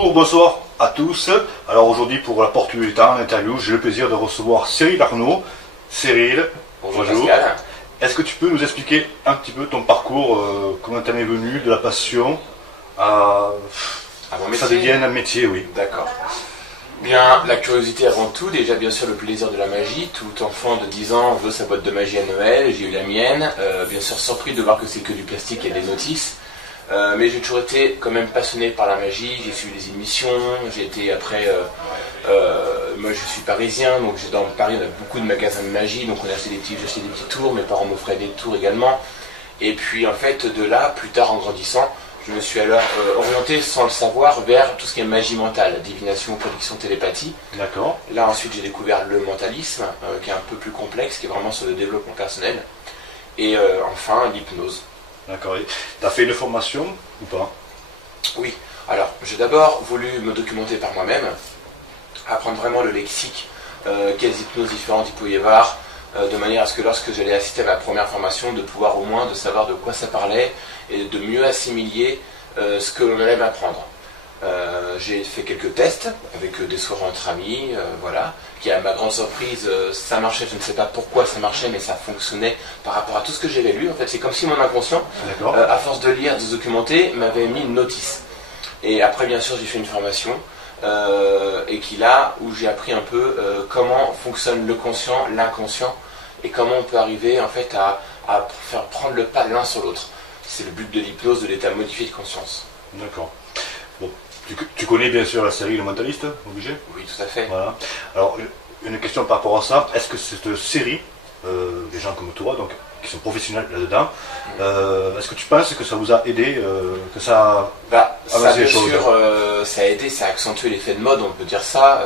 Bonjour, bonsoir à tous. Alors aujourd'hui pour la porte du temps, l'interview, j'ai le plaisir de recevoir Cyril Arnaud. Cyril, bonjour. Pascal. Est-ce que tu peux nous expliquer un petit peu ton parcours, comment t'en es venu de la passion à ça devienne un métier, oui. D'accord. Bien, la curiosité avant tout, déjà bien sûr le plaisir de la magie. Tout enfant de 10 ans veut sa boîte de magie à Noël, j'ai eu la mienne. Bien sûr surpris de voir que c'est que du plastique et des notices. Mais j'ai toujours été quand même passionné par la magie, j'ai suivi les émissions, j'ai été après, moi je suis parisien, donc dans Paris on a beaucoup de magasins de magie, donc on a acheté j'ai acheté des petits tours, mes parents m'offraient des tours également. Et puis en fait de là, plus tard en grandissant, je me suis alors orienté sans le savoir vers tout ce qui est magie mentale, divination, prédiction, télépathie. D'accord. Là ensuite j'ai découvert le mentalisme, qui est un peu plus complexe, qui est vraiment sur le développement personnel. Et enfin l'hypnose. D'accord. Tu as fait une formation ou pas? Oui. Alors, j'ai d'abord voulu me documenter par moi-même, apprendre vraiment le lexique, quelles hypnoses différentes il pouvait y avoir, de manière à ce que lorsque j'allais assister à ma première formation, de pouvoir au moins de savoir de quoi ça parlait et de mieux assimiler ce que l'on allait m'apprendre. J'ai fait quelques tests avec des soirées entre amis, voilà, qui à ma grande surprise, ça marchait, je ne sais pas pourquoi ça marchait, mais ça fonctionnait par rapport à tout ce que j'avais lu. En fait, c'est comme si mon inconscient, à force de lire, de se documenter, m'avait mis une notice. Et après, bien sûr, j'ai fait une formation, et où j'ai appris un peu comment fonctionne le conscient, l'inconscient, et comment on peut arriver en fait à faire prendre le pas l'un sur l'autre. C'est le but de l'hypnose, de l'état modifié de conscience. D'accord. Bon, tu connais bien sûr la série Le Mentaliste, obligé? Oui, tout à fait. Voilà. Alors, une question par rapport à ça, est-ce que cette série, des gens comme toi, donc, qui sont professionnels là-dedans, est-ce que tu penses que ça vous a aidé, que ça a avancé les choses? Bien sûr, ça a aidé, ça a accentué l'effet de mode, on peut dire ça,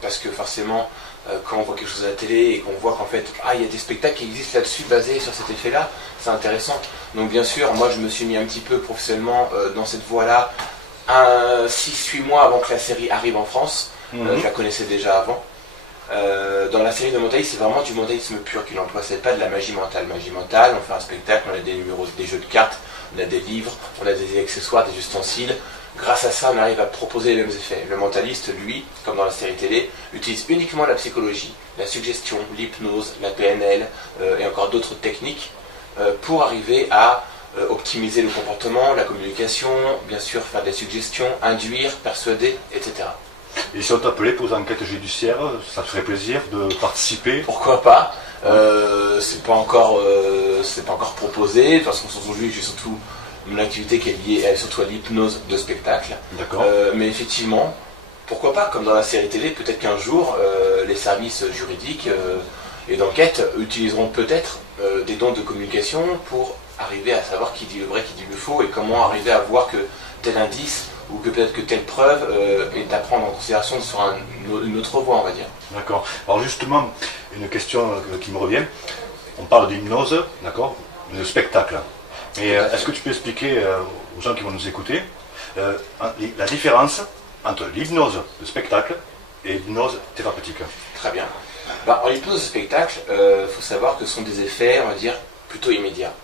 parce que forcément, quand on voit quelque chose à la télé et qu'on voit qu'en fait, il y a des spectacles qui existent là-dessus basés sur cet effet-là, c'est intéressant. Donc bien sûr, moi je me suis mis un petit peu professionnellement dans cette voie-là, 6-8 mois avant que la série arrive en France. Je la connaissais déjà avant. Dans la série de Mentalisme, c'est vraiment du mentalisme pur qu'il emploie, c'est pas de la magie mentale. Magie mentale, on fait un spectacle, on a des numéros, des jeux de cartes, on a des livres, on a des accessoires, des ustensiles. Grâce à ça, on arrive à proposer les mêmes effets. Le mentaliste, lui, comme dans la série télé, utilise uniquement la psychologie, la suggestion, l'hypnose, la PNL et encore d'autres techniques pour arriver à optimiser le comportement, la communication, bien sûr faire des suggestions, induire, persuader, etc. Et si on t'appelait pour les enquêtes judiciaires, ça te ferait plaisir de participer? Pourquoi pas? C'est pas encore proposé. De toute façon, aujourd'hui, j'ai surtout mon activité qui est liée surtout à l'hypnose de spectacle. D'accord. Mais effectivement, pourquoi pas? Comme dans la série télé, peut-être qu'un jour, les services juridiques et d'enquête utiliseront peut-être des dons de communication pour arriver à savoir qui dit le vrai, qui dit le faux, et comment arriver à voir que tel indice ou que peut-être que telle preuve est à prendre en considération sur une autre voie, on va dire. D'accord. Alors justement, une question qui me revient. On parle d'hypnose, d'accord, de spectacle. Et est-ce que tu peux expliquer aux gens qui vont nous écouter la différence entre l'hypnose de spectacle et l'hypnose thérapeutique? Très bien. En hypnose de spectacle, faut savoir que ce sont des effets, on va dire, plutôt immédiats.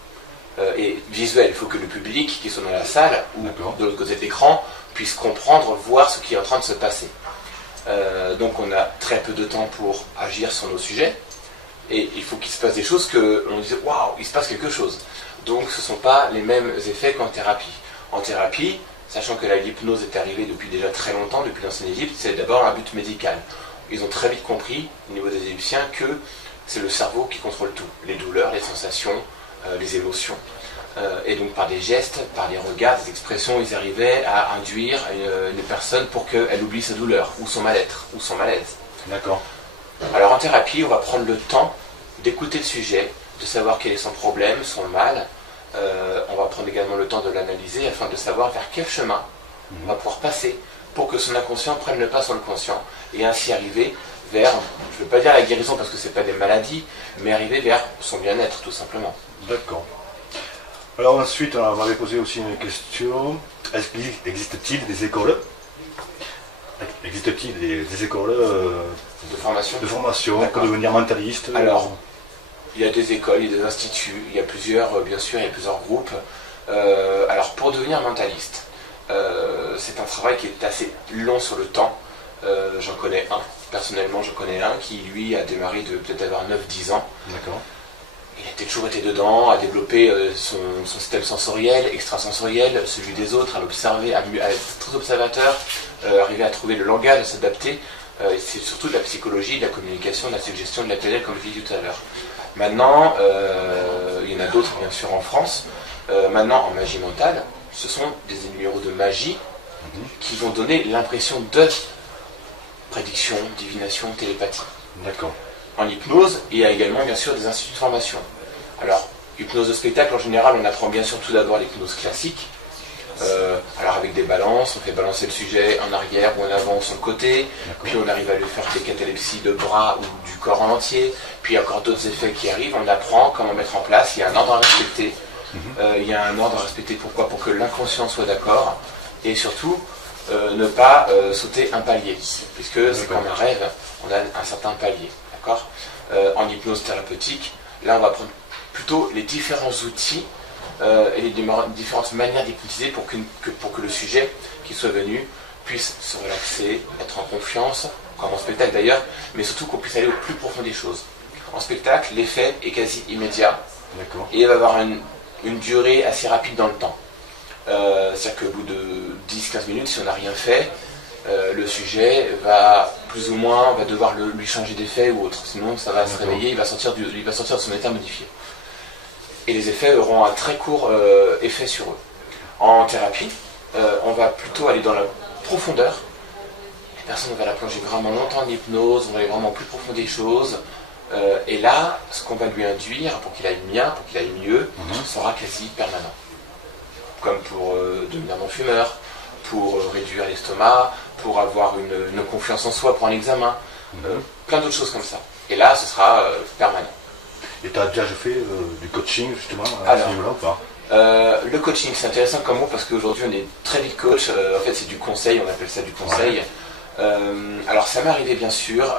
Et visuels. Il faut que le public qui soit dans la salle ou de l'autre côté de l'écran puisse comprendre, voir ce qui est en train de se passer. Donc on a très peu de temps pour agir sur nos sujets. Et il faut qu'il se passe des choses que on dise waouh, il se passe quelque chose. Donc ce ne sont pas les mêmes effets qu'en thérapie. En thérapie, sachant que l'hypnose est arrivée depuis déjà très longtemps, depuis l'ancienne Égypte, c'est d'abord un but médical. Ils ont très vite compris, au niveau des Égyptiens, que c'est le cerveau qui contrôle tout. Les douleurs, les sensations, les émotions. Et donc par des gestes, par des regards, des expressions, ils arrivaient à induire une personne pour qu'elle oublie sa douleur, ou son mal-être, ou son malaise. D'accord. Alors en thérapie, on va prendre le temps d'écouter le sujet, de savoir quel est son problème, son mal. On va prendre également le temps de l'analyser afin de savoir vers quel chemin on va pouvoir passer pour que son inconscient prenne le pas sur le conscient et ainsi arriver vers, je ne veux pas dire la guérison parce que ce n'est pas des maladies, mais arriver vers son bien-être tout simplement. D'accord. Alors ensuite, on m'avait posé aussi une question. Existe-t-il des écoles des écoles de formation pour devenir mentaliste? Alors, il y a des écoles, il y a des instituts, il y a plusieurs, bien sûr, il y a plusieurs groupes. Alors, pour devenir mentaliste, c'est un travail qui est assez long sur le temps. J'en connais un, personnellement j'en connais un qui lui a démarré de peut-être avoir 9-10 ans. D'accord. Il a toujours été dedans, à développer son système sensoriel, extrasensoriel, celui des autres, à l'observer, à être très observateur, arriver à trouver le langage, à s'adapter. C'est surtout de la psychologie, de la communication, de la suggestion, de la PNL, comme je l'ai dit tout à l'heure. Maintenant, il y en a d'autres bien sûr en France. Maintenant, en magie mentale, ce sont des numéros de magie qui vont donner l'impression de prédiction, divination, télépathie. D'accord. En hypnose, il y a également bien sûr des instituts de formation. Alors, hypnose de spectacle, en général, on apprend bien sûr tout d'abord l'hypnose classique. Alors avec des balances, on fait balancer le sujet en arrière ou en avant ou sur le côté, puis on arrive à lui faire des catalepsies de bras ou du corps en entier, puis il y a encore d'autres effets qui arrivent, on apprend comment mettre en place, il y a un ordre à respecter. Il y a un ordre à respecter, pourquoi? Pour que l'inconscient soit d'accord, et surtout ne pas sauter un palier, puisque c'est comme un rêve, on a un certain palier, d'accord? En hypnose thérapeutique, là on va prendre plutôt les différents outils et les différentes manières d'hypnotiser pour que le sujet qui soit venu puisse se relaxer, être en confiance, comme en spectacle d'ailleurs, mais surtout qu'on puisse aller au plus profond des choses. En spectacle, l'effet est quasi immédiat, et il va avoir une durée assez rapide dans le temps. C'est-à-dire qu'au bout de 10-15 minutes, si on n'a rien fait, le sujet va plus ou moins, on va devoir lui changer d'effet ou autre, sinon ça va se réveiller, il va sortir de son état modifié. Et les effets auront un très court effet sur eux. En thérapie, on va plutôt aller dans la profondeur. La personne va la plonger vraiment longtemps en hypnose, on va aller vraiment au plus profond des choses. Et là, ce qu'on va lui induire pour qu'il aille bien, pour qu'il aille mieux, sera quasi permanent. Comme pour devenir non-fumeur, pour réduire l'estomac, pour avoir une confiance en soi pour un examen, plein d'autres choses comme ça. Et là, ce sera permanent. Et tu as déjà fait du coaching justement à ce niveau-là ou pas? Le coaching, c'est intéressant comme mot parce qu'aujourd'hui on est très vite coach. En fait, c'est du conseil, on appelle ça du conseil. Alors, ça m'est arrivé bien sûr,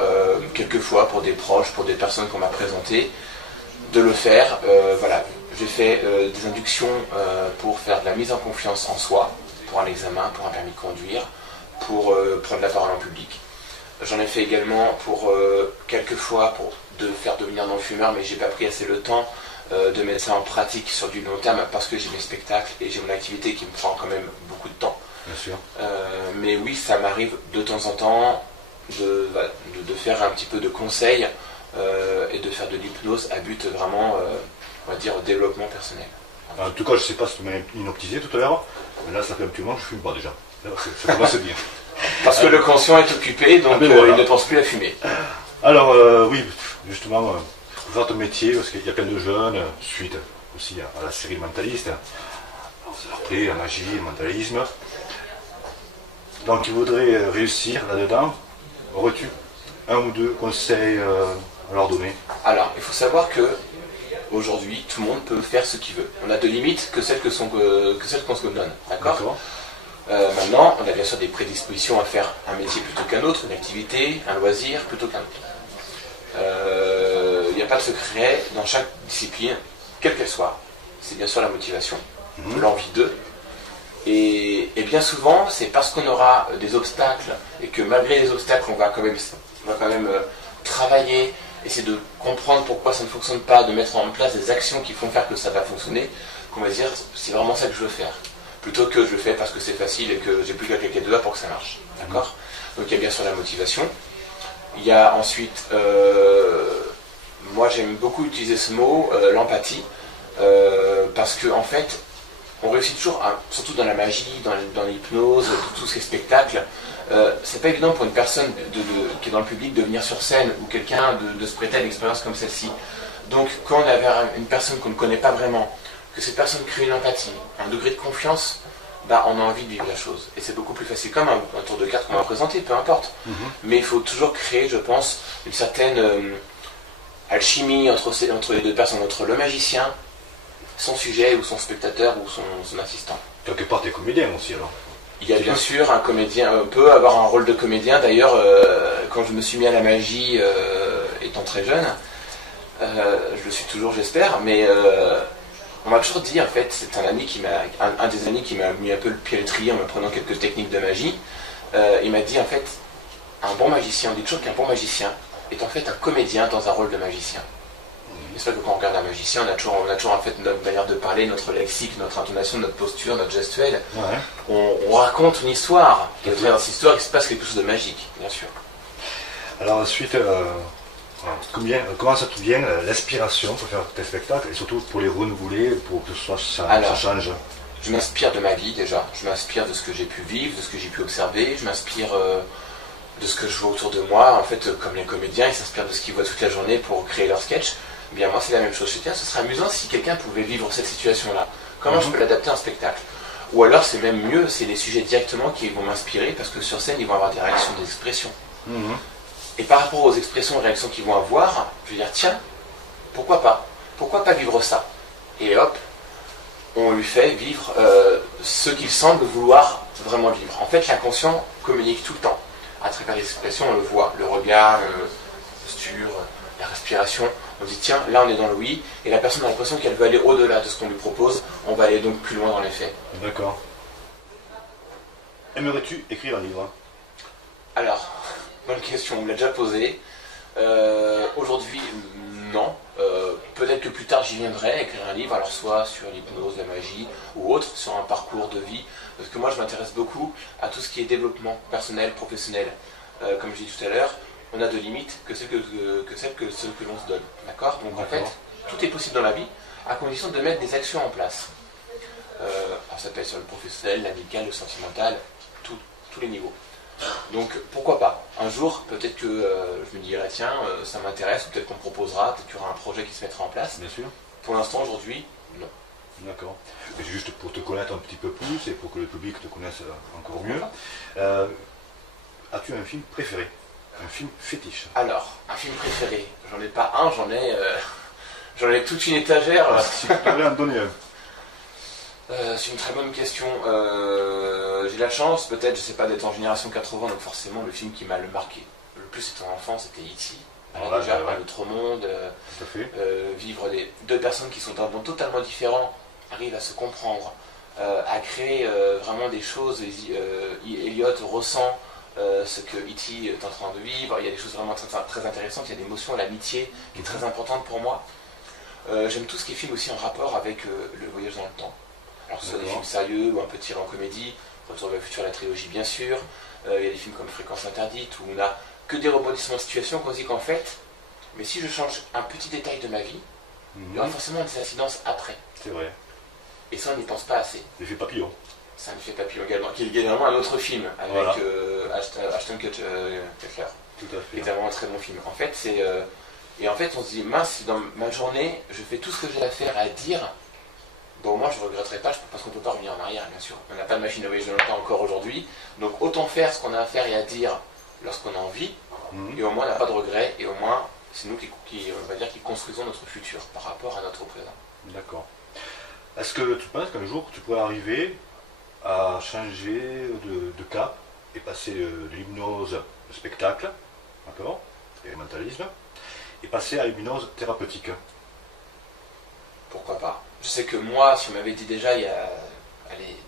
quelques fois pour des proches, pour des personnes qu'on m'a présentées, de le faire. Voilà, j'ai fait des inductions pour faire de la mise en confiance en soi, pour un examen, pour un permis de conduire, pour prendre la parole en public. J'en ai fait également pour quelques fois pour faire devenir non-fumeur, mais j'ai pas pris assez le temps de mettre ça en pratique sur du long terme parce que j'ai mes spectacles et j'ai mon activité qui me prend quand même beaucoup de temps. Bien sûr. Mais oui, ça m'arrive de temps en temps de faire un petit peu de conseils et de faire de l'hypnose à but vraiment, on va dire, au développement personnel. En tout cas, je sais pas si tu m'as hypnotisé tout à l'heure, mais là, ça fait un petit moment que je fume pas déjà. Ça commence bien. Parce que le conscient est occupé, donc voilà. Il ne pense plus à fumer. Alors, oui, justement, votre métier, parce qu'il y a plein de jeunes, suite aussi à la série Mentaliste, après la magie, le mentalisme. Donc, ils voudraient réussir là-dedans. Aurais-tu un ou deux conseils à leur donner? Alors, il faut savoir que aujourd'hui, tout le monde peut faire ce qu'il veut. On a de limites que celles qu'on se donne. D'accord. Maintenant, on a bien sûr des prédispositions à faire un métier plutôt qu'un autre, une activité, un loisir plutôt qu'un autre. Il n'y a pas de secret dans chaque discipline, quelle qu'elle soit. C'est bien sûr la motivation, l'envie d'eux. Et bien souvent, c'est parce qu'on aura des obstacles et que malgré les obstacles, on va quand même travailler, essayer de comprendre pourquoi ça ne fonctionne pas, de mettre en place des actions qui font faire que ça va fonctionner, qu'on va dire c'est vraiment ça que je veux faire. Plutôt que je le fais parce que c'est facile et que j'ai plus qu'à claquer les doigts pour que ça marche. D'accord ? Donc il y a bien sûr la motivation. Il y a ensuite, moi j'aime beaucoup utiliser ce mot, l'empathie, parce que en fait, on réussit toujours, surtout dans la magie, dans l'hypnose, tout ce qui est spectacle, c'est pas évident pour une personne qui est dans le public de venir sur scène ou quelqu'un de se prêter à une expérience comme celle-ci. Donc quand on a une personne qu'on ne connaît pas vraiment, que cette personne crée une empathie, un degré de confiance, bah, on a envie de vivre la chose. Et c'est beaucoup plus facile, comme un tour de cartes qu'on va présenter, peu importe. Mais il faut toujours créer, je pense, une certaine alchimie entre les deux personnes, entre le magicien, son sujet ou son spectateur ou son assistant. Quelque part, tu es comédien aussi alors. Il y a bien sûr un comédien, on peut avoir un rôle de comédien. D'ailleurs, quand je me suis mis à la magie étant très jeune, je le suis toujours j'espère, mais On m'a toujours dit, en fait, c'est un ami qui m'a, un des amis qui m'a mis un peu le pied à l'étrier en m'apprenant quelques techniques de magie. Il m'a dit, en fait, un bon magicien, on dit toujours qu'un bon magicien est en fait un comédien dans un rôle de magicien. C'est vrai que quand on regarde un magicien, on a toujours en fait notre manière de parler, notre lexique, notre intonation, notre posture, notre gestuelle. Ouais. On raconte une histoire. Et au travers de cette histoire, il se passe quelque chose de magique, bien sûr. Alors ensuite, comment ça te vient l'inspiration pour faire tes spectacles et surtout pour les renouveler, pour que ça change? Je m'inspire de ma vie déjà, je m'inspire de ce que j'ai pu vivre, de ce que j'ai pu observer, je m'inspire de ce que je vois autour de moi. En fait, comme les comédiens, ils s'inspirent de ce qu'ils voient toute la journée pour créer leur sketch. Eh bien moi c'est la même chose. Je me dis, ce serait amusant si quelqu'un pouvait vivre cette situation-là. Comment je peux l'adapter en spectacle? Ou alors c'est même mieux, c'est les sujets directement qui vont m'inspirer parce que sur scène ils vont avoir des réactions, des expressions. Et par rapport aux expressions et réactions qu'ils vont avoir, je vais dire tiens, pourquoi pas? Pourquoi pas vivre ça? Et hop, on lui fait vivre ce qu'il semble vouloir vraiment vivre. En fait l'inconscient communique tout le temps. À travers les expressions on le voit, le regard, la posture, la respiration. On dit tiens, là on est dans le oui, et la personne a l'impression qu'elle veut aller au-delà de ce qu'on lui propose, on va aller donc plus loin dans les faits. D'accord. Aimerais-tu écrire un livre? Alors, bonne question, on me l'a déjà posée. Aujourd'hui, non. Peut-être que plus tard j'y viendrai, écrire un livre, alors soit sur l'hypnose, la magie, ou autre, sur un parcours de vie, parce que moi je m'intéresse beaucoup à tout ce qui est développement personnel, professionnel. Comme je dis tout à l'heure, on a de limites que celles que l'on se donne. D'accord? Donc en fait, tout est possible dans la vie, à condition de mettre des actions en place. Alors ça peut être sur le professionnel, l'amical, le sentimental, tous les niveaux. Donc pourquoi pas? Un jour, peut-être que je me dirai, tiens, ça m'intéresse, ou peut-être qu'on me proposera, peut-être qu'il y aura un projet qui se mettra en place. Bien sûr. Pour l'instant, aujourd'hui, non. D'accord. Et juste pour te connaître un petit peu plus et pour que le public te connaisse encore mieux, as-tu un film préféré? Un film fétiche? Alors, un film préféré, j'en ai pas un, j'en ai toute une étagère. Si tu devais en donner un. C'est une très bonne question. J'ai la chance, peut-être, je sais pas, d'être en génération 80, donc forcément le film qui m'a le marqué le plus étant enfant, c'était E.T. Alors déjà, un autre monde, vivre deux personnes qui sont d'un monde totalement différent, arrivent à se comprendre, à créer vraiment des choses. Elliot ressent ce que E.T. est en train de vivre. Il y a des choses vraiment très intéressantes. Il y a l'émotion, l'amitié qui est très importante pour moi. J'aime tout ce qui est film aussi en rapport avec le voyage dans le temps. Alors, ce soit des films sérieux ou un peu tirés en comédie. Retour vers le futur, la trilogie, bien sûr. Il y a des films comme Fréquence interdite où on a que des rebondissements de situation qu'on se dit qu'en fait, mais si je change un petit détail de ma vie, il y aura forcément des incidences après. C'est vrai. Et ça, on n'y pense pas assez. L'effet papillon. C'est un effet papillon également, qui est également un autre film avec Ashton Kutcher. Tout à fait. Qui est vraiment un très bon film. En fait, et en fait, on se dit, mince, si dans ma journée, je fais tout ce que j'ai à faire, à dire, bon, au moins, je ne regretterai pas, parce qu'on ne peut pas revenir en arrière, bien sûr. On n'a pas de machine à voyager dans le temps encore aujourd'hui. Donc, autant faire ce qu'on a à faire et à dire lorsqu'on a envie, et au moins, on n'a pas de regrets, et au moins, c'est nous on va dire, qui construisons notre futur par rapport à notre présent. D'accord. Est-ce que tu penses qu'un jour, tu pourrais arriver à changer de cap et passer de l'hypnose au spectacle, d'accord, expérimentalisme, et passer à l'hypnose thérapeutique? Pourquoi pas? Je sais que moi, si on m'avait dit déjà il y a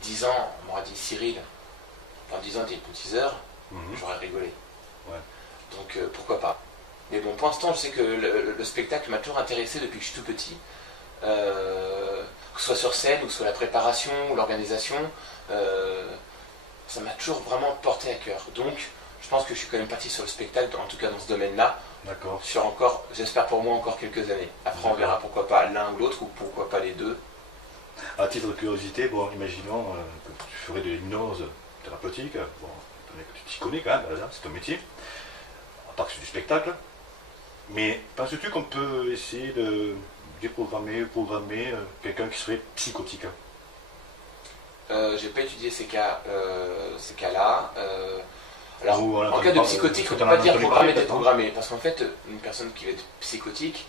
10 ans, on m'aurait dit Cyril, dans 10 ans t'es hypnotiseur, j'aurais rigolé. Ouais. Donc pourquoi pas? Mais bon, pour l'instant, je sais que le spectacle m'a toujours intéressé depuis que je suis tout petit. Que ce soit sur scène, ou que ce soit la préparation, ou l'organisation, ça m'a toujours vraiment porté à cœur. Donc, je pense que je suis quand même parti sur le spectacle, en tout cas dans ce domaine-là, sur encore, j'espère pour moi, encore quelques années. Après, on verra pourquoi pas l'un ou l'autre, ou pourquoi pas les deux. À titre de curiosité, bon, imaginons que tu ferais de l'hypnose thérapeutique, bon, tu t'y connais quand même, c'est ton métier, à part que c'est du spectacle, mais penses-tu qu'on peut essayer de déprogrammer, programmer quelqu'un qui serait psychotique? J'ai pas étudié ces cas-là. Alors, en cas de psychotique, on ne peut pas dire programmer, déprogrammer, parce qu'en fait, une personne qui va être psychotique,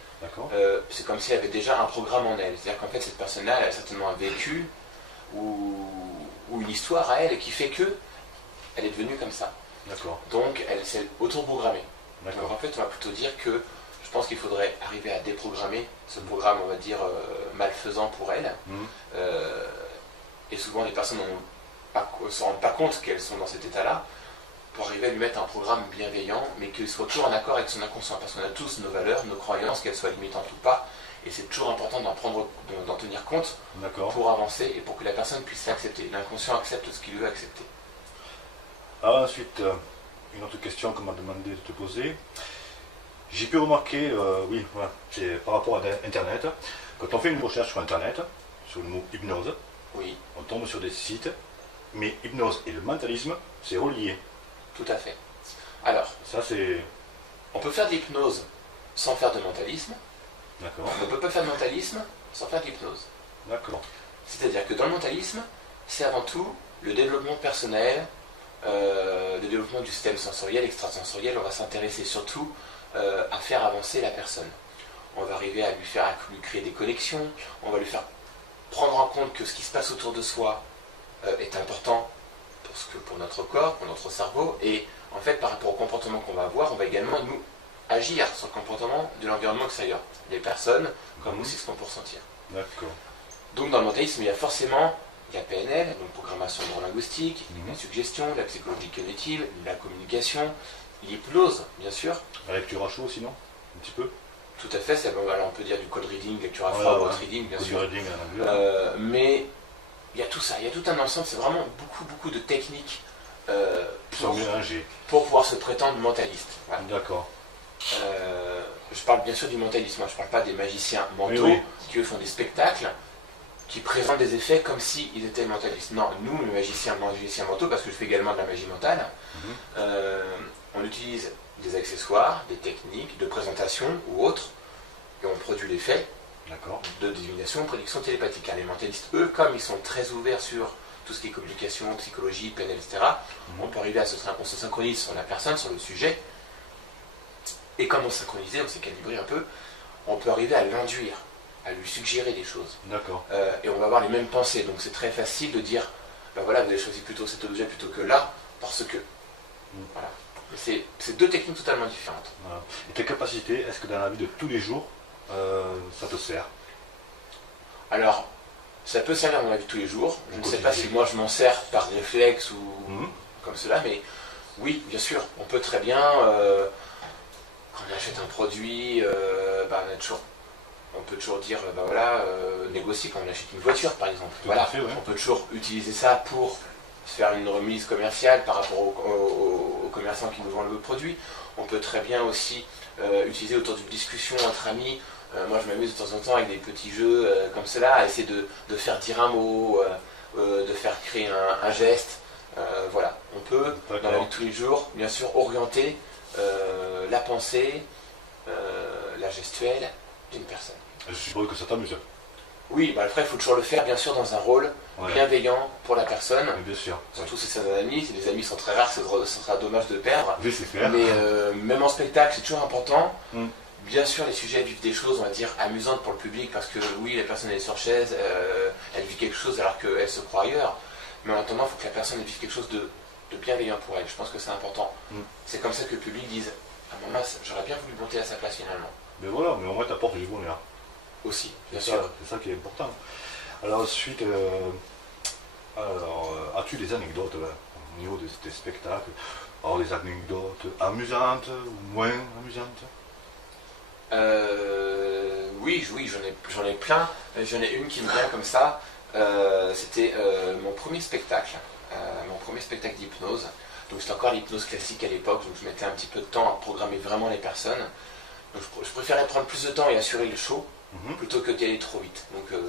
c'est comme si elle avait déjà un programme en elle. C'est-à-dire qu'en fait, cette personne-là, elle a certainement un vécu ou une histoire à elle qui fait que elle est devenue comme ça. Donc, elle s'est auto-programmée. Donc, en fait, on va plutôt dire que je pense qu'il faudrait arriver à déprogrammer ce programme, on va dire, malfaisant pour elles. Et souvent, les personnes ne se rendent pas compte qu'elles sont dans cet état-là, pour arriver à lui mettre un programme bienveillant, mais qu'il soit toujours en accord avec son inconscient. Parce qu'on a tous nos valeurs, nos croyances, qu'elles soient limitantes ou pas. Et c'est toujours important d'en tenir compte pour avancer et pour que la personne puisse l'accepter. L'inconscient accepte ce qu'il veut accepter. Alors ensuite, une autre question qu'on m'a demandé de te poser. J'ai pu remarquer, c'est par rapport à Internet, quand on fait une recherche sur Internet, sur le mot hypnose, on tombe sur des sites, mais hypnose et le mentalisme, c'est relié. Tout à fait. Alors, ça c'est... On peut faire de l'hypnose sans faire de mentalisme. D'accord. On ne peut pas faire de mentalisme sans faire de l'hypnose. D'accord. C'est-à-dire que dans le mentalisme, c'est avant tout le développement personnel, le développement du système sensoriel, extrasensoriel. On va s'intéresser surtout à faire avancer la personne. On va arriver à lui créer des connexions, on va lui faire prendre en compte que ce qui se passe autour de soi est important pour notre corps, pour notre cerveau, et en fait par rapport au comportement qu'on va avoir, on va également nous agir sur le comportement de l'environnement extérieur, les personnes, comme aussi ce qu'on peut ressentir. D'accord. Donc dans le mentalisme, il y a forcément la PNL, donc programmation neurolinguistique, la suggestion, la psychologie cognitive, la communication, l'hypnose, bien sûr. La lecture à chaud, sinon, un petit peu. Tout à fait, alors on peut dire du code reading, lecture à froid, code reading, bien sûr. Reading, mais il y a tout ça, il y a tout un ensemble, c'est vraiment beaucoup de techniques pour pouvoir se prétendre mentaliste. Voilà. D'accord. Je parle bien sûr du mentalisme, je ne parle pas des magiciens mentaux qui eux font des spectacles qui présentent des effets comme s'ils étaient mentalistes. Non, nous, les magiciens mentaux, parce que je fais également de la magie mentale, on utilise des accessoires, des techniques de présentation ou autres, et on produit l'effet de divination, prédiction télépathique. Les mentalistes, eux, comme ils sont très ouverts sur tout ce qui est communication, psychologie, PNL, etc., on peut arriver on se synchronise sur la personne, sur le sujet, et comme on s'est synchronisé, on s'est calibré un peu, on peut arriver à l'induire, à lui suggérer des choses. D'accord. Et on va avoir les mêmes pensées, donc c'est très facile de dire, ben voilà, vous avez choisi plutôt cet objet plutôt que là, parce que... Voilà. C'est deux techniques totalement différentes. Voilà. Et tes capacités, est-ce que dans la vie de tous les jours, ça te sert? Alors, ça peut servir dans la vie de tous les jours. Je ne sais pas si moi je m'en sers par réflexe ou comme cela, mais oui, bien sûr, on peut très bien, quand on achète un produit, on peut toujours dire, négocier quand on achète une voiture par exemple. On peut toujours utiliser ça pour faire une remise commerciale par rapport aux commerçants qui nous vendent le produit. On peut très bien aussi utiliser autour d'une discussion entre amis. Moi je m'amuse de temps en temps avec des petits jeux comme cela, à essayer de faire dire un mot, de faire créer un geste. Voilà, on peut dans la vie de tous les jours, bien sûr, orienter la pensée, la gestuelle d'une personne. Je suppose que ça t'amuse. Oui, après il faut toujours le faire bien sûr dans un rôle bienveillant pour la personne. Bien sûr. Surtout si c'est un ami, si les amis sont très rares, ce sera dommage de perdre. Oui, c'est clair. Mais même en spectacle, c'est toujours important. Bien sûr, les sujets vivent des choses, on va dire, amusantes pour le public, parce que oui, la personne elle est sur chaise, elle vit quelque chose alors qu'elle se croit ailleurs. Mais en attendant, il faut que la personne vive quelque chose de bienveillant pour elle. Je pense que c'est important. C'est comme ça que le public dise, ah maman, j'aurais bien voulu monter à sa place finalement. Mais voilà, mais au moins t'apportes du bonheur. Aussi, bien sûr. C'est ça qui est important. Alors ensuite, as-tu des anecdotes au niveau des spectacles? Alors des anecdotes amusantes ou moins amusantes? Oui, j'en ai plein. J'en ai une qui me vient comme ça. C'était mon premier spectacle d'hypnose. Donc c'était encore l'hypnose classique à l'époque, donc je mettais un petit peu de temps à programmer vraiment les personnes. Donc je préférais prendre plus de temps et assurer le show plutôt que d'y aller trop vite. Donc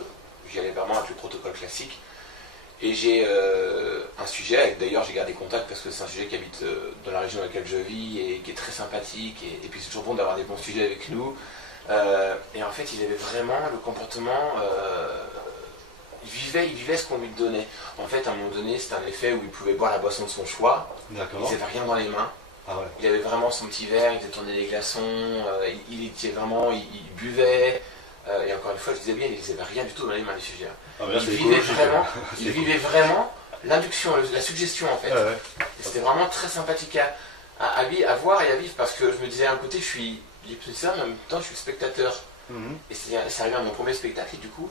j'y allais vraiment avec le protocole classique. Et j'ai un sujet, d'ailleurs j'ai gardé contact parce que c'est un sujet qui habite dans la région dans laquelle je vis et qui est très sympathique. Et puis c'est toujours bon d'avoir des bons sujets avec nous. Et en fait il avait vraiment le comportement... Il vivait ce qu'on lui donnait. En fait, à un moment donné, c'était un effet où il pouvait boire la boisson de son choix. Il n'avait rien dans les mains. Il avait vraiment son petit verre, il faisait tourner des glaçons, il buvait. Et encore une fois, je disais bien, il n'avait rien du tout dans les mains, les sujets. Il vivait vraiment l'induction, la suggestion, en fait. Et c'était vraiment très sympathique à voir et à vivre, parce que je me disais, d'un côté, je suis l'hypnotiseur, mais en même temps je suis spectateur. Et c'est arrivé à mon premier spectacle, et du coup,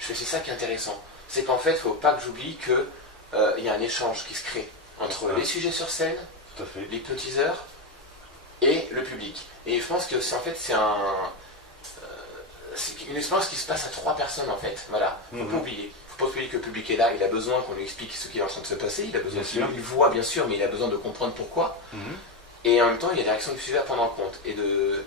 c'est ça qui est intéressant. C'est qu'en fait, il ne faut pas que j'oublie qu'il y a un échange qui se crée entre les sujets sur scène, l'hypnotiseur et le public. Et je pense que c'est une expérience qui se passe à 3 personnes en fait. Voilà, faut pas oublier. Faut pas oublier que le public est là, il a besoin qu'on lui explique ce qui est en train de se passer, il a besoin il voit bien sûr, mais il a besoin de comprendre pourquoi. Et en même temps, il y a des réactions du sujet à prendre en compte. Et de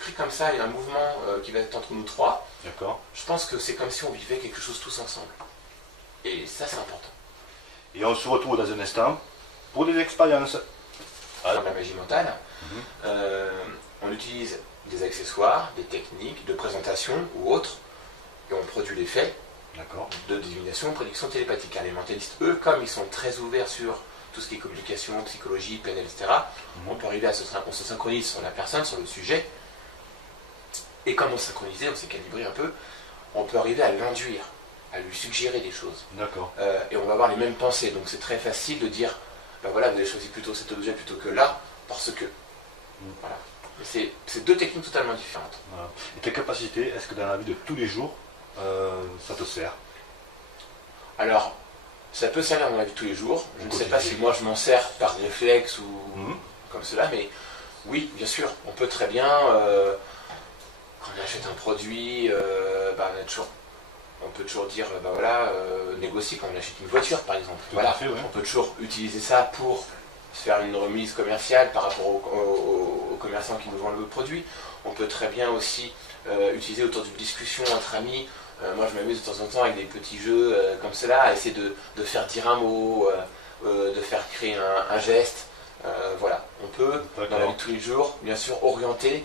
créer comme ça, il y a un mouvement qui va être entre nous 3. D'accord. Je pense que c'est comme si on vivait quelque chose tous ensemble. Et ça, c'est important. Et on se retrouve dans un instant pour des expériences. Dans la magie mentale, on utilise des accessoires, des techniques de présentation ou autres, et on produit l'effet de divination, prédiction télépathique. Les mentalistes, eux, comme ils sont très ouverts sur tout ce qui est communication, psychologie, PNL, etc., on peut arriver on se synchronise sur la personne, sur le sujet, et comme on s'est synchronisé, on s'est calibré un peu, on peut arriver à l'induire, à lui suggérer des choses. D'accord. Et on va avoir les mêmes pensées, donc c'est très facile de dire, ben voilà, vous avez choisi plutôt cet objet plutôt que là, parce que. Voilà. C'est 2 techniques totalement différentes. Voilà. Et tes capacités, est-ce que dans la vie de tous les jours, ça te sert? Alors, ça peut servir dans la vie de tous les jours. Je ne sais pas si moi je m'en sers par réflexe ou comme cela, mais oui, bien sûr, on peut très bien, quand on achète un produit, on peut toujours dire, négocier quand on achète une voiture par exemple. On peut toujours utiliser ça pour faire une remise commerciale par rapport aux commerçants qui nous vendent le produit. On peut très bien aussi utiliser autour d'une discussion entre amis. Moi je m'amuse de temps en temps avec des petits jeux comme cela, à essayer de faire dire un mot, de faire créer un geste. Voilà, on peut dans la vie de tous les jours, bien sûr, orienter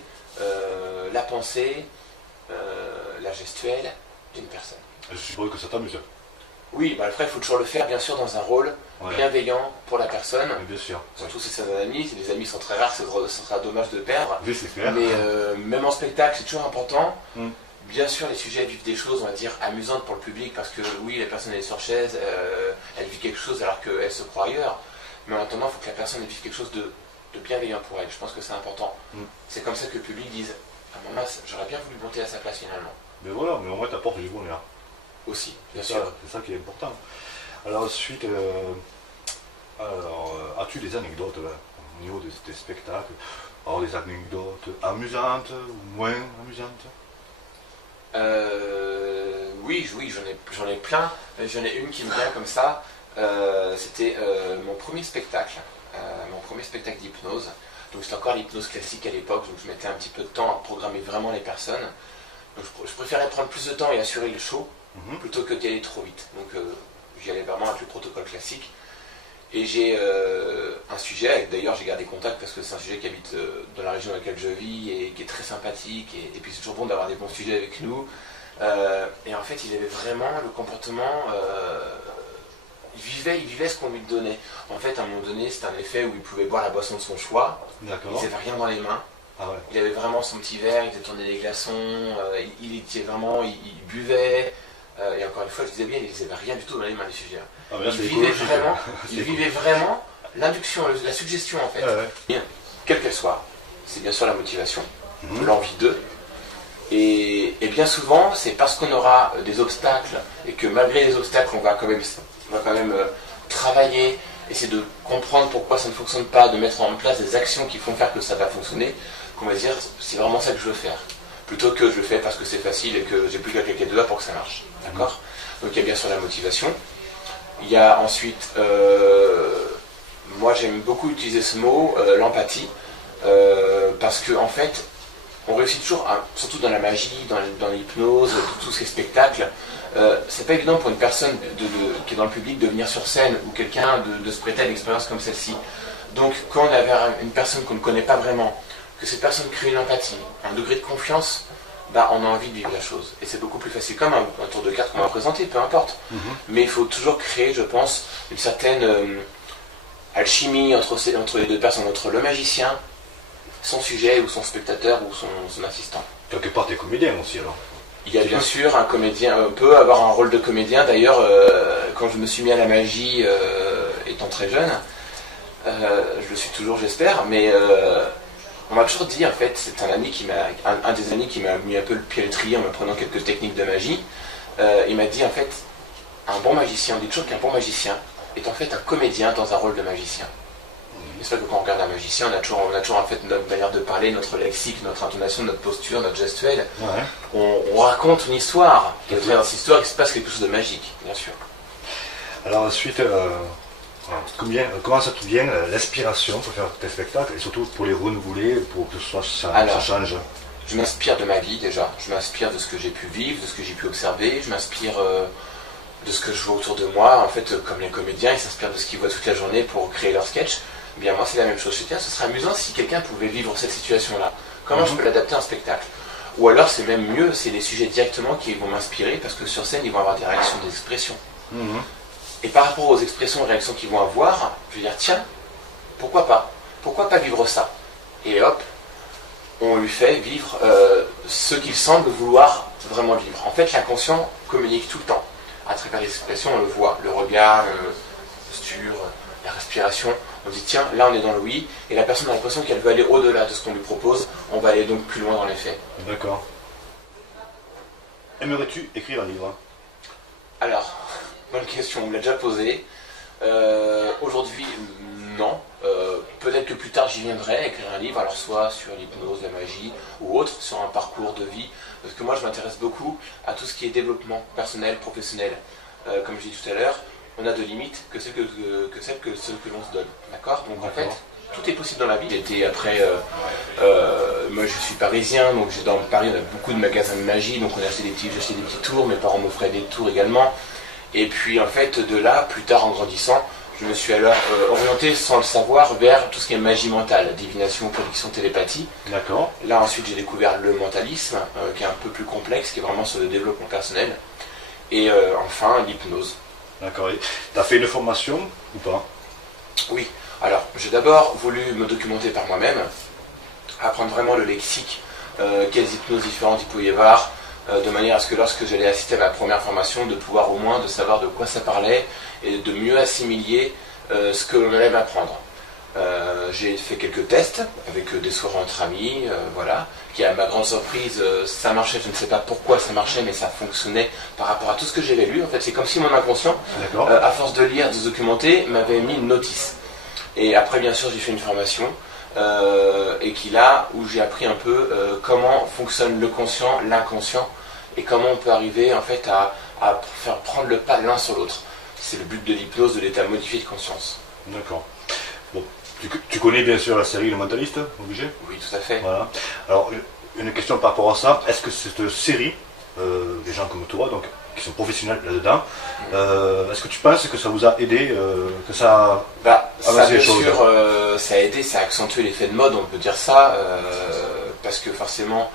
la pensée, la gestuelle d'une personne. Je suppose que ça t'amuse. Oui, après il faut toujours le faire bien sûr dans un rôle bienveillant pour la personne. Oui, bien sûr. Surtout si c'est un ami, si les amis sont très rares, ce sera dommage de perdre. Oui, c'est clair. Mais même en spectacle, c'est toujours important. Bien sûr, les sujets vivent des choses, on va dire, amusantes pour le public, parce que oui, la personne est sur chaise, elle vit quelque chose alors qu'elle se croit ailleurs. Mais en attendant, il faut que la personne vive quelque chose de bienveillant pour elle. Je pense que c'est important. C'est comme ça que le public dise, ah mon mince, j'aurais bien voulu monter à sa place finalement. Mais voilà, mais au moins t'apportes du bonheur. Aussi, bien sûr. C'est ça qui est important. Alors ensuite, as-tu des anecdotes au niveau de tes spectacles? Alors des anecdotes amusantes ou moins amusantes? Oui, j'en ai plein. J'en ai une qui me vient comme ça. C'était mon premier spectacle d'hypnose. Donc c'était encore l'hypnose classique à l'époque, donc je mettais un petit peu de temps à programmer vraiment les personnes. Donc je préférais prendre plus de temps et assurer le show plutôt que d'y aller trop vite. Donc j'y allais vraiment avec le protocole classique. Et j'ai un sujet, d'ailleurs j'ai gardé contact parce que c'est un sujet qui habite dans la région dans laquelle je vis et qui est très sympathique. Et puis c'est toujours bon d'avoir des bons sujets avec nous. Et en fait il avait vraiment le comportement, il vivait ce qu'on lui donnait. En fait à un moment donné c'était un effet où il pouvait boire la boisson de son choix. Il n'avait rien dans les mains. Il avait vraiment son petit verre, il faisait tourner les glaçons, il buvait. Et encore une fois, je disais bien, il n'avait rien du tout dans les mains du sujet. Il vivait vraiment l'induction, la suggestion en fait. Bien, quelle qu'elle soit. C'est bien sûr la motivation, l'envie d'eux. Et bien souvent, c'est parce qu'on aura des obstacles et que malgré les obstacles, on va quand même travailler, essayer de comprendre pourquoi ça ne fonctionne pas, de mettre en place des actions qui font faire que ça va fonctionner, qu'on va se dire c'est vraiment ça que je veux faire. Plutôt que je le fais parce que c'est facile et que j'ai plus qu'à claquer de doigts pour que ça marche. D'accord ? Donc il y a bien sûr la motivation. Il y a ensuite, moi j'aime beaucoup utiliser ce mot, l'empathie, parce que en fait, on réussit toujours, surtout dans la magie, dans l'hypnose, tous ces spectacles, c'est pas évident pour une personne qui est dans le public de venir sur scène ou quelqu'un de se prêter à une expérience comme celle-ci. Donc quand on a une personne qu'on ne connaît pas vraiment, que cette personne crée une empathie, un degré de confiance, bah, on a envie de vivre la chose. Et c'est beaucoup plus facile, comme un tour de cartes qu'on va présenter, peu importe. Mais il faut toujours créer, je pense, une certaine alchimie entre les deux personnes, entre le magicien, son sujet ou son spectateur ou son assistant. Quelque part, t'es comédien aussi alors. Il y a bien sûr un comédien, on peut avoir un rôle de comédien. D'ailleurs, quand je me suis mis à la magie étant très jeune, je le suis toujours j'espère, mais On m'a toujours dit, en fait, c'est un des amis qui m'a mis un peu le pied à l'étrier en m'apprenant quelques techniques de magie. Il m'a dit, en fait, un bon magicien, on dit toujours qu'un bon magicien est en fait un comédien dans un rôle de magicien. C'est vrai que quand on regarde un magicien, on a toujours en fait notre manière de parler, notre lexique, notre intonation, notre posture, notre gestuelle. Ouais. On raconte une histoire. Et à travers cette histoire, il se passe quelque chose de magique, bien sûr. Alors ensuite, comment ça te vient l'inspiration pour faire tes spectacles et surtout pour les renouveler, pour que ça change? Je m'inspire de ma vie déjà, je m'inspire de ce que j'ai pu vivre, de ce que j'ai pu observer, je m'inspire de ce que je vois autour de moi. En fait, comme les comédiens, ils s'inspirent de ce qu'ils voient toute la journée pour créer leur sketch. Eh bien moi c'est la même chose. Je me dis, ce serait amusant si quelqu'un pouvait vivre cette situation-là. Comment je peux l'adapter en spectacle? Ou alors c'est même mieux, c'est les sujets directement qui vont m'inspirer parce que sur scène ils vont avoir des réactions, des expressions. Et par rapport aux expressions et réactions qu'ils vont avoir, je vais dire tiens, pourquoi pas? Pourquoi pas vivre ça? Et hop, on lui fait vivre ce qu'il semble vouloir vraiment vivre. En fait l'inconscient communique tout le temps. À travers les expressions on le voit, le regard, la posture, la respiration. On dit tiens, là on est dans le oui, et la personne a l'impression qu'elle veut aller au-delà de ce qu'on lui propose, on va aller donc plus loin dans les faits. D'accord. Aimerais-tu écrire un livre? Alors, bonne question, on me l'a déjà posée. Aujourd'hui, non. Peut-être que plus tard j'y viendrai, écrire un livre, alors soit sur l'hypnose, la magie, ou autre, sur un parcours de vie. Parce que moi je m'intéresse beaucoup à tout ce qui est développement personnel, professionnel. Comme je dis tout à l'heure, on a de limites que celles que l'on se donne. D'accord? Donc en fait, tout est possible dans la vie. J'étais après, moi je suis parisien, donc dans Paris on a beaucoup de magasins de magie, donc j'ai acheté des petits tours, mes parents m'offraient des tours également. Et puis en fait, de là, plus tard en grandissant, je me suis alors orienté sans le savoir vers tout ce qui est magie mentale, divination, prédiction, télépathie. D'accord. Là ensuite j'ai découvert le mentalisme, qui est un peu plus complexe, qui est vraiment sur le développement personnel. Et enfin l'hypnose. D'accord. Tu as fait une formation ou pas? Oui. Alors, j'ai d'abord voulu me documenter par moi-même, apprendre vraiment le lexique, quelles hypnoses différentes il pouvait y avoir, de manière à ce que lorsque j'allais assister à ma première formation, de pouvoir au moins de savoir de quoi ça parlait et de mieux assimiler ce que l'on allait m'apprendre. J'ai fait quelques tests avec des soirées entre amis, voilà, qui à ma grande surprise, ça marchait, je ne sais pas pourquoi ça marchait, mais ça fonctionnait par rapport à tout ce que j'avais lu. En fait, c'est comme si mon inconscient, à force de lire, de se documenter, m'avait mis une notice. Et après, bien sûr, j'ai fait une formation, et où j'ai appris un peu comment fonctionne le conscient, l'inconscient, et comment on peut arriver en fait à faire prendre le pas l'un sur l'autre. C'est le but de l'hypnose, de l'état modifié de conscience. D'accord. Bon, tu connais bien sûr la série Le Mentaliste, obligé? Oui, tout à fait. Voilà. Alors, une question par rapport à ça, est-ce que cette série, des gens comme toi, donc, qui sont professionnels là-dedans, est-ce que tu penses que ça vous a aidé, que ça a avancé les choses? Bien sûr, ça a aidé, ça a accentué l'effet de mode, on peut dire ça, parce que forcément,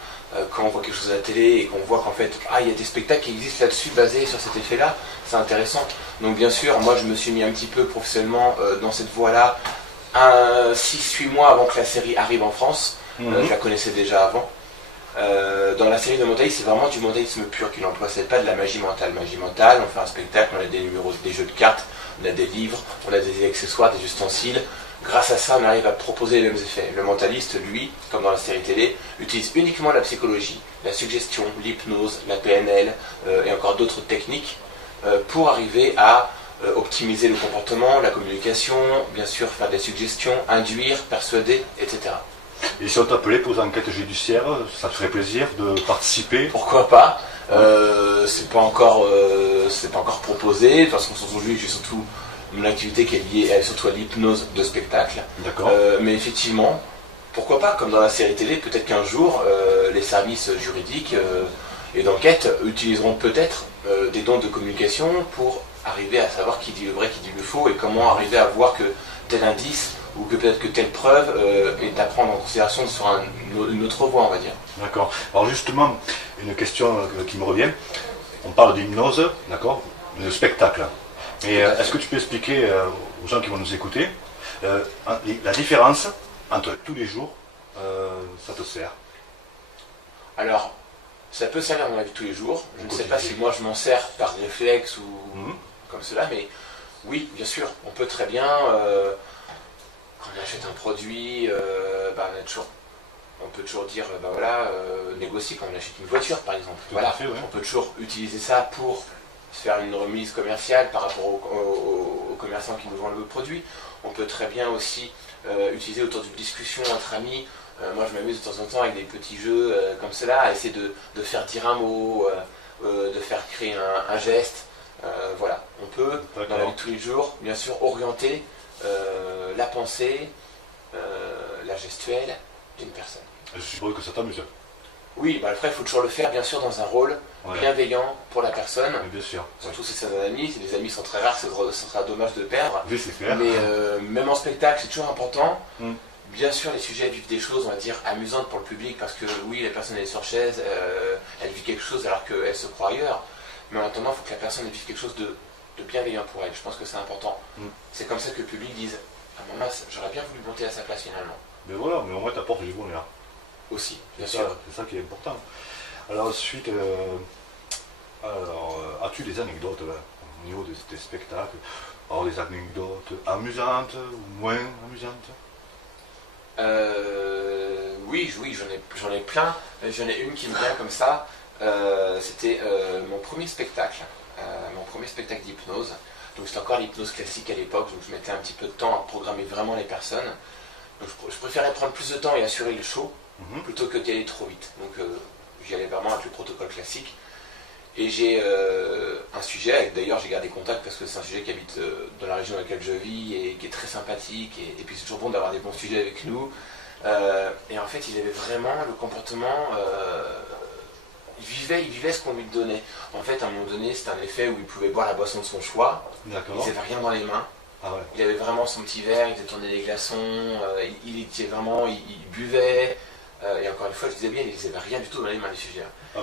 quand on voit quelque chose à la télé et qu'on voit qu'en fait, il y a des spectacles qui existent là-dessus basés sur cet effet-là, c'est intéressant. Donc bien sûr, moi je me suis mis un petit peu professionnellement dans cette voie-là, 6-8 mois avant que la série arrive en France. Je la connaissais déjà avant. Dans la série de mentalisme, c'est vraiment du mentalisme pur qu'il emploie, c'est pas de la magie mentale. Magie mentale, on fait un spectacle, on a des numéros, des jeux de cartes, on a des livres, on a des accessoires, des ustensiles. Grâce à ça, on arrive à proposer les mêmes effets. Le mentaliste, lui, comme dans la série télé, utilise uniquement la psychologie, la suggestion, l'hypnose, la PNL et encore d'autres techniques pour arriver à optimiser le comportement, la communication, bien sûr faire des suggestions, induire, persuader, etc. Et si on t'appelait pour une enquête judiciaire, ça te ferait plaisir de participer? Pourquoi pas? C'est pas encore proposé. De toute façon, aujourd'hui, j'ai surtout mon activité qui est liée surtout à l'hypnose de spectacle. D'accord. Mais effectivement, pourquoi pas? Comme dans la série télé, peut-être qu'un jour, les services juridiques et d'enquête utiliseront peut-être des dons de communication pour arriver à savoir qui dit le vrai, qui dit le faux, et comment arriver à voir que tel indice ou que peut-être que telle preuve est à prendre en considération sur une autre voie, on va dire. D'accord. Alors justement, une question qui me revient. On parle d'hypnose, d'accord, de spectacle. Et est-ce que tu peux expliquer aux gens qui vont nous écouter la différence entre tous les jours, ça te sert? Alors, ça peut servir dans la vie de tous les jours. Je ne sais pas si moi je m'en sers par réflexe ou comme cela, mais oui, bien sûr, on peut très bien, quand on achète un produit, on a toujours On peut toujours dire, ben voilà, négocier quand on achète une voiture par exemple. Voilà. Fait, ouais. On peut toujours utiliser ça pour faire une remise commerciale par rapport aux commerçants qui nous vendent le produit. On peut très bien aussi utiliser autour d'une discussion entre amis. Moi je m'amuse de temps en temps avec des petits jeux comme cela, à essayer de faire dire un mot, de faire créer un geste. Voilà, on peut dans la vie de tous les jours, bien sûr, orienter la pensée, la gestuelle d'une personne. Je suppose que ça t'amuse. Oui, bah après il faut toujours le faire bien sûr dans un rôle bienveillant pour la personne. Oui, bien sûr. Surtout si c'est un ami, si les amis sont très rares, ce sera dommage de perdre. Oui, c'est clair. Mais même en spectacle, c'est toujours important. Bien sûr, les sujets vivent des choses, on va dire, amusantes pour le public, parce que oui, la personne est sur chaise, elle vit quelque chose alors qu'elle se croit ailleurs. Mais en attendant, il faut que la personne vive quelque chose de bienveillant pour elle. Je pense que c'est important. C'est comme ça que le public dise « Ah maman, j'aurais bien voulu monter à sa place finalement. » Mais voilà, mais au moins t'apportes du bonheur. Aussi, bien C'est sûr. ça qui est important. Alors ensuite, as-tu des anecdotes au niveau de tes spectacles? Alors des anecdotes amusantes ou moins amusantes? Oui, j'en ai plein. J'en ai une qui me vient comme ça. C'était mon premier spectacle d'hypnose. Donc c'était encore l'hypnose classique à l'époque, donc je mettais un petit peu de temps à programmer vraiment les personnes. Donc je préférais prendre plus de temps et assurer le show plutôt que d'y aller trop vite. Donc j'y allais vraiment avec le protocole classique. Et j'ai un sujet, d'ailleurs j'ai gardé contact parce que c'est un sujet qui habite dans la région dans laquelle je vis et qui est très sympathique. Et puis c'est toujours bon d'avoir des bons sujets avec nous. Et en fait il avait vraiment le comportement... il vivait ce qu'on lui donnait. En fait, à un moment donné, c'était un effet où il pouvait boire la boisson de son choix. Il n'avait rien dans les mains. Ah ouais. Il avait vraiment son petit verre, il détournait les glaçons, il buvait. Et encore une fois, je disais bien, il n'avait rien du tout dans les mains, les sujets. Ah,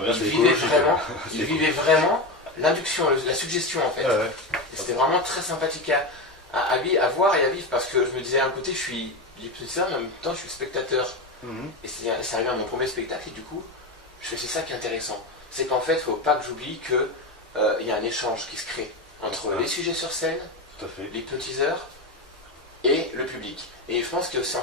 Il vivait vraiment l'induction, la suggestion en fait. Ah ouais. C'était vraiment très sympathique à voir et à vivre parce que je me disais, d'un côté, je suis l'hypnotiseur, mais en même temps, je suis le spectateur. Et c'est arrivé à mon premier spectacle et du coup, c'est ça qui est intéressant. C'est qu'en fait, il ne faut pas que j'oublie qu'il y a un échange qui se crée entre les sujets sur scène, l'hypnotiseur et le public. Et je pense que c'est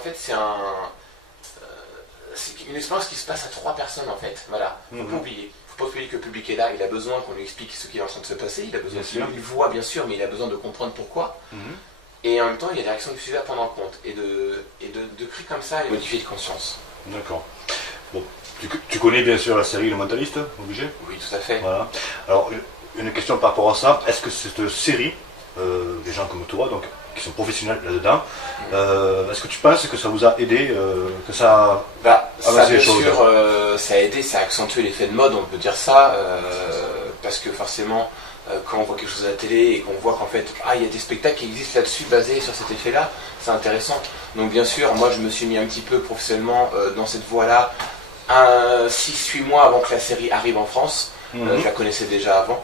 une expérience qui se passe à 3 personnes en fait. Voilà, faut pas oublier. Faut pas oublier que le public est là, il a besoin qu'on lui explique ce qui est en train de se passer, il a besoin qu'il voit bien sûr, mais il a besoin de comprendre pourquoi. Et en même temps, il y a des réactions du sujet à prendre en compte et de créer comme ça et modifier de conscience. D'accord. Bon. Tu connais bien sûr la série Le Mentaliste, obligé? Oui, tout à fait. Voilà. Alors, une question par rapport à ça. Est-ce que cette série, des gens comme toi, donc, qui sont professionnels là-dedans, est-ce que tu penses que ça vous a aidé, que ça a avancé les choses? Bien sûr, ça a aidé, ça a accentué l'effet de mode, on peut dire ça, parce que forcément, quand on voit quelque chose à la télé et qu'on voit qu'en fait, il y a des spectacles qui existent là-dessus basés sur cet effet-là, c'est intéressant. Donc bien sûr, moi je me suis mis un petit peu professionnellement dans cette voie-là, 6-8 mois avant que la série arrive en France. Je la connaissais déjà avant.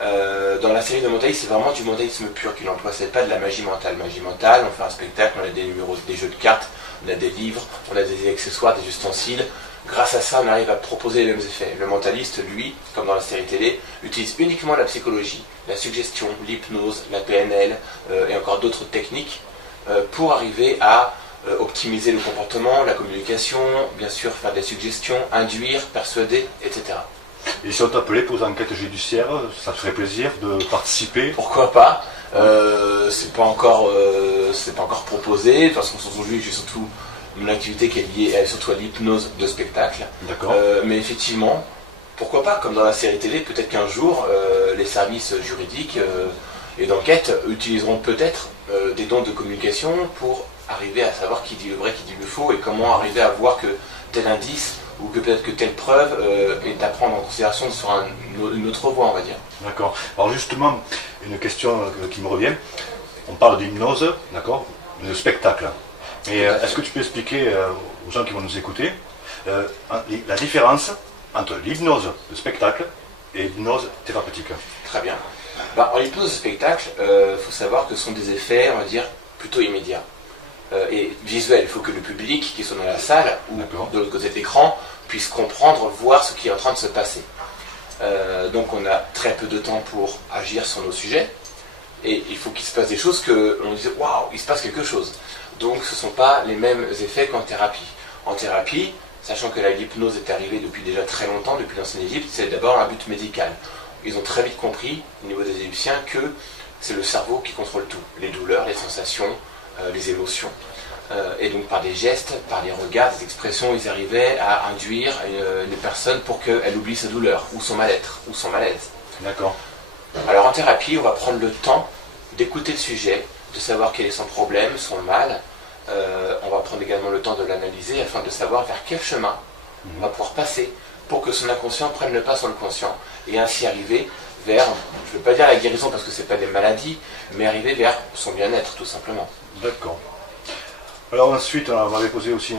Dans la série de Mentaliste, c'est vraiment du mentalisme pur qu'il emploie, c'est pas de la magie mentale. Magie mentale, on fait un spectacle, on a des numéros, des jeux de cartes, on a des livres, on a des accessoires, des ustensiles. Grâce à ça, on arrive à proposer les mêmes effets. Le mentaliste, lui, comme dans la série télé, utilise uniquement la psychologie, la suggestion, l'hypnose, la PNL et encore d'autres techniques pour arriver à optimiser le comportement, la communication, bien sûr faire des suggestions, induire, persuader, etc. Et si on t'appelait pour une enquête judiciaire, ça te ferait plaisir de participer? Pourquoi pas? C'est pas encore proposé. De toute façon, aujourd'hui, j'ai surtout mon activité qui est liée surtout à l'hypnose de spectacle. D'accord. Mais effectivement, pourquoi pas? Comme dans la série télé, peut-être qu'un jour, les services juridiques et d'enquête utiliseront peut-être des dons de communication pour arriver à savoir qui dit le vrai, qui dit le faux, et comment arriver à voir que tel indice ou que peut-être que telle preuve est à prendre en considération sur une autre voie, on va dire. D'accord. Alors justement, une question qui me revient. On parle d'hypnose, d'accord, de spectacle. Et est-ce que tu peux expliquer aux gens qui vont nous écouter la différence entre l'hypnose de spectacle et l'hypnose thérapeutique? Très bien. En hypnose de spectacle, faut savoir que ce sont des effets, on va dire, plutôt immédiats. Et visuel, il faut que le public qui soit dans la salle ou de l'autre côté de l'écran puisse comprendre, voir ce qui est en train de se passer. Donc on a très peu de temps pour agir sur nos sujets et il faut qu'il se passe des choses que l'on dise waouh, il se passe quelque chose. Donc ce ne sont pas les mêmes effets qu'en thérapie. En thérapie, sachant que l'hypnose est arrivée depuis déjà très longtemps, depuis l'ancienne Égypte, c'est d'abord un but médical. Ils ont très vite compris, au niveau des Égyptiens, que c'est le cerveau qui contrôle tout, les douleurs, les sensations, les émotions. Et donc par des gestes, par des regards, des expressions, ils arrivaient à induire une personne pour qu'elle oublie sa douleur, ou son mal-être, ou son malaise. D'accord. Alors en thérapie, on va prendre le temps d'écouter le sujet, de savoir quel est son problème, son mal. On va prendre également le temps de l'analyser afin de savoir vers quel chemin on va pouvoir passer pour que son inconscient prenne le pas sur le conscient et ainsi arriver vers, je ne veux pas dire la guérison parce que ce n'est pas des maladies, mais arriver vers son bien-être tout simplement. D'accord. Alors ensuite, on m'avait posé aussi